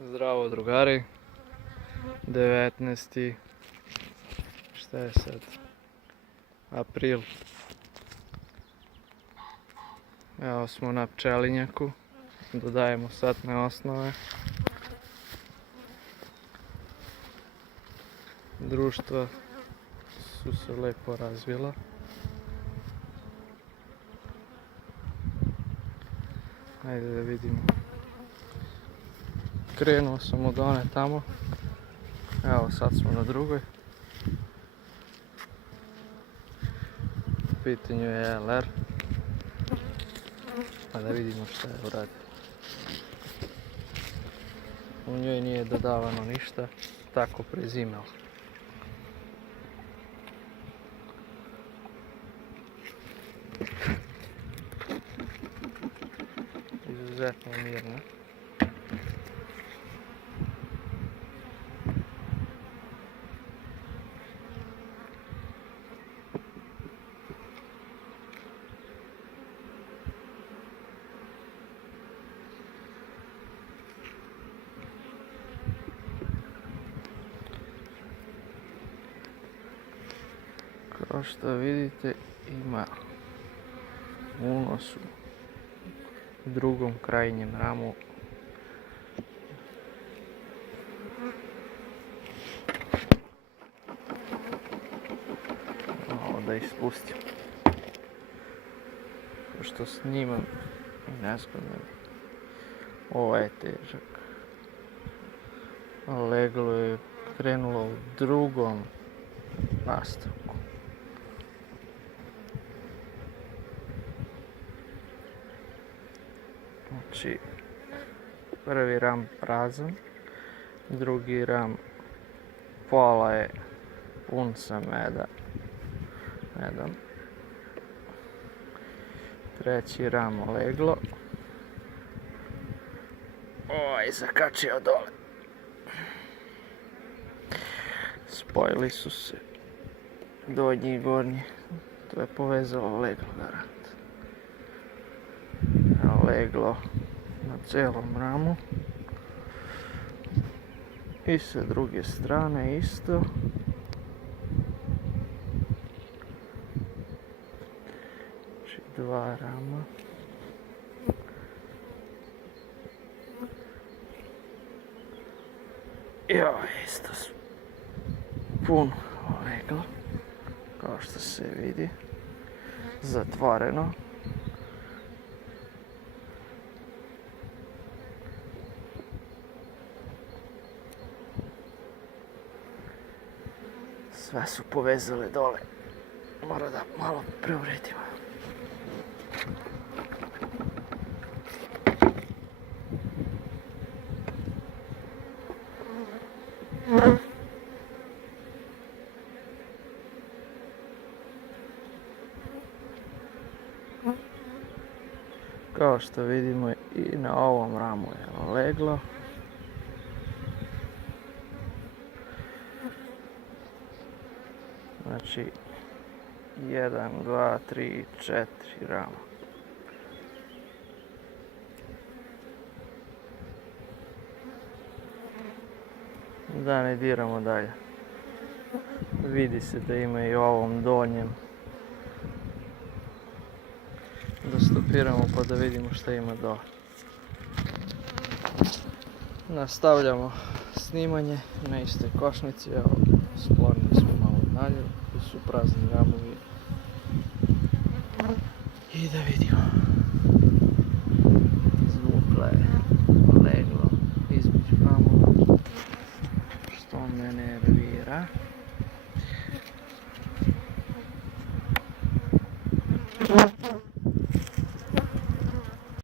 Zdravo drugari, 19. šta je sad, april. Evo smo na pčelinjaku, dodajemo satne osnove. Društva su se lepo razvila. Ajde da vidimo. Krenuo sam od one tamo. Evo sad smo na drugoj. U pitanju je LR. Pa da vidimo šta je uradio. U njoj nije dodavano ništa, tako prezimao. Izuzetno mirna. Kao što vidite, ima unos u drugom krajnjem ramu. Malo da ispustim, pošto snimam i nezgodno. Ovo je težak. Leglo je krenulo u drugom nastavku. Znači, prvi ram prazan, drugi ram pola je pun sa medom, treći ram leglo. Ovaj zakačio dole. Spojili su se donji i gornji, to je povezalo leglo garant. Leglo na celom ramu i sa druge strane isto. Znači dva rama. I ovo je isto puno leglo, kao što se vidi, zatvoreno. Sve su povezale dole. Mora da malo preuredimo. Kao što vidimo, i na ovom ramu je leglo. Znači, 1, 2, 3, 4 rama. Da ne diramo dalje. Vidi se da ima i u ovom donjem. Da stopiramo pa da vidimo šta ima dole. Nastavljamo snimanje na istoj košnici. Evo, sklonili smo malo dalje. Tu su prazni ramovi. I da vidimo.